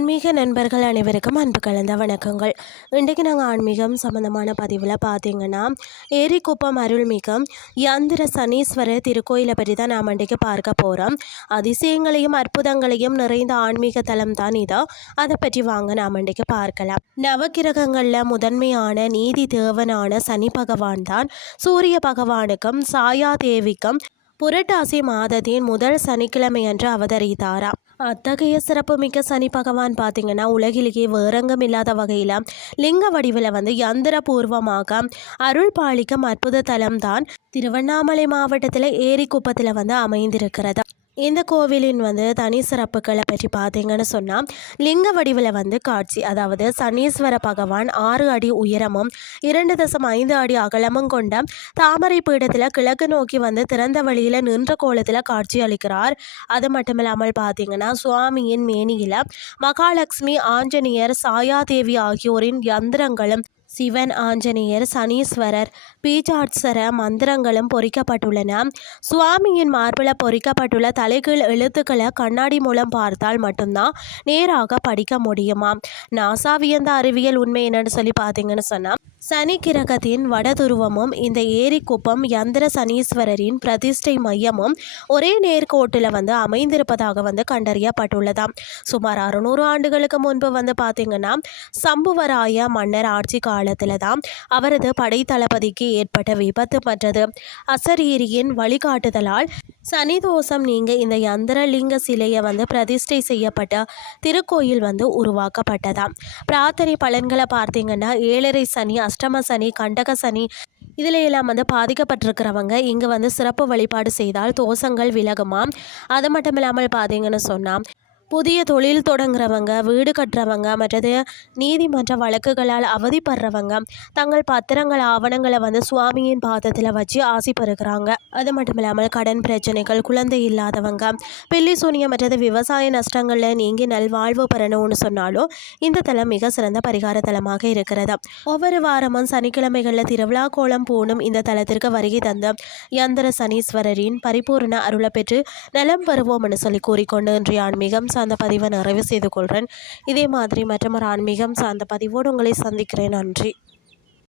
ஆன்மீக நண்பர்கள் அனைவருக்கும் அன்பு கலந்த வணக்கங்கள். இன்றைக்கு நாங்கள் ஆன்மீகம் சம்மந்தமான பதிவில் பார்த்தீங்கன்னா ஏரிக்குப்பம் அருள்மிகம் யந்திர சனீஸ்வரர் திருக்கோயிலை பற்றி தான் நாம் இன்றைக்கு பார்க்க போகிறோம். அதிசயங்களையும் அற்புதங்களையும் நிறைந்த ஆன்மீக தலம் தான் இதோ. அதை பற்றி வாங்க நாம் இன்றைக்கு பார்க்கலாம். நவகிரகங்களில் முதன்மையான நீதி தேவனான சனி பகவான் தான் சூரிய பகவானுக்கும் சாயா தேவிக்கும் புரட்டாசி மாதத்தின் முதல் சனிக்கிழமை அன்று அவதரித்தாராம். அத்தகைய சிறப்புமிக்க சனி பகவான் பார்த்திங்கன்னா உலகிலேயே வேறெங்கும் இல்லாத வகையில் லிங்க வடிவில் யந்திரபூர்வமாக அருள் பாலிக்கும் அற்புத தலம்தான் திருவண்ணாமலை மாவட்டத்தில் ஏரிக்குப்பத்தில் அமைந்திருக்கிறது. இந்த கோவிலின் தனி சிறப்புகளை பற்றி பார்த்தீங்கன்னு சொன்னால் லிங்க வடிவில் காட்சி, அதாவது சனீஸ்வர பகவான் 6 அடி உயரமும் 2.5 அடி அகலமும் கொண்ட தாமரை பீடத்தில் கிழக்கு நோக்கி திறந்த வழியில் நின்ற கோலத்தில் காட்சி அளிக்கிறார். அது மட்டும் இல்லாமல் பார்த்தீங்கன்னா சுவாமியின் மேனியில் மகாலட்சுமி, ஆஞ்சநேயர், சாயாதேவி ஆகியோரின் யந்திரங்களும் சிவன், ஆஞ்சநேயர், சனீஸ்வரர், பீஜாட்சர மந்திரங்களும் பொறிக்கப்பட்டுள்ளன. சுவாமியின் மார்பில் பொறிக்கப்பட்டுள்ள தலைகீழ் எழுத்துக்களை கண்ணாடி மூலம் பார்த்தால் மட்டும்தான் நேராக படிக்க முடியுமா. நாசா வியந்த அறிவியல் உண்மை என்னன்னு சொல்லி பார்த்தீங்கன்னு சொன்னால் சனி கிரகத்தின் வடதுருவமும் இந்த ஏரிக்குப்பம் யந்திர சனீஸ்வரரின் பிரதிஷ்டை மையமும் ஒரே நேர்கோட்டில் அமைந்திருப்பதாக கண்டறியப்பட்டுள்ளதாம். சுமார் 600 ஆண்டுகளுக்கு முன்பு பார்த்தீங்கன்னா சம்புவராய மன்னர் ஆட்சி காலத்தில் தான் அவரது படைத்தளபதிக்கு ஏற்பட்ட விபத்து மற்றது அசரீரியின் வழிகாட்டுதலால் சனி தோஷம் நீங்க இந்த யந்திரலிங்க சிலையை பிரதிஷ்டை செய்யப்பட்ட திருக்கோயில் உருவாக்கப்பட்டதாம். பிரார்த்தனை பலன்களை பார்த்தீங்கன்னா 7.5 சனி, அஷ்டம சனி, கண்டக சனி இதில் எல்லாம் பாதிக்கப்பட்டிருக்கிறவங்க இங்கே சிறப்பு வழிபாடு செய்தால் தோஷங்கள் விலகுமாம். அது மட்டும் இல்லாமல் பார்த்தீங்கன்னு சொன்னால் புதிய தொழில் தொடங்குறவங்க, வீடு கட்டுறவங்க, மற்றது நீதிமன்ற வழக்குகளால் அவதிப்படுறவங்க தங்கள் பத்திரங்கள், ஆவணங்களை சுவாமியின் பாதத்தில் வச்சு ஆசி பெறுகிறாங்க. அது மட்டும் இல்லாமல் கடன் பிரச்சனைகள், குழந்தை இல்லாதவங்க, பில்லி சூனியம் மற்றது விவசாய நஷ்டங்களில் நீங்கி நல்வாழ்வு பெறணும்னு சொன்னாலும் இந்த தலம் மிக சிறந்த பரிகார தலமாக இருக்கிறது. ஒவ்வொரு வாரமும் சனிக்கிழமைகளில் திருவிழா கோலம் பூணும் இந்த தலத்திற்கு வருகை தந்த யந்திர சனீஸ்வரரின் பரிபூர்ண அருளை பெற்று நலம் பெறுவோம்னு சொல்லி கூறிக்கொண்டு இன்றைய ஆன்மீகம் சார்ந்த பதிவை நிறைவு செய்து கொள்கிறேன். இதே மாதிரி மற்றொரு ஆன்மீகம் சார்ந்த பதிவோடு உங்களை சந்திக்கிறேன். நன்றி.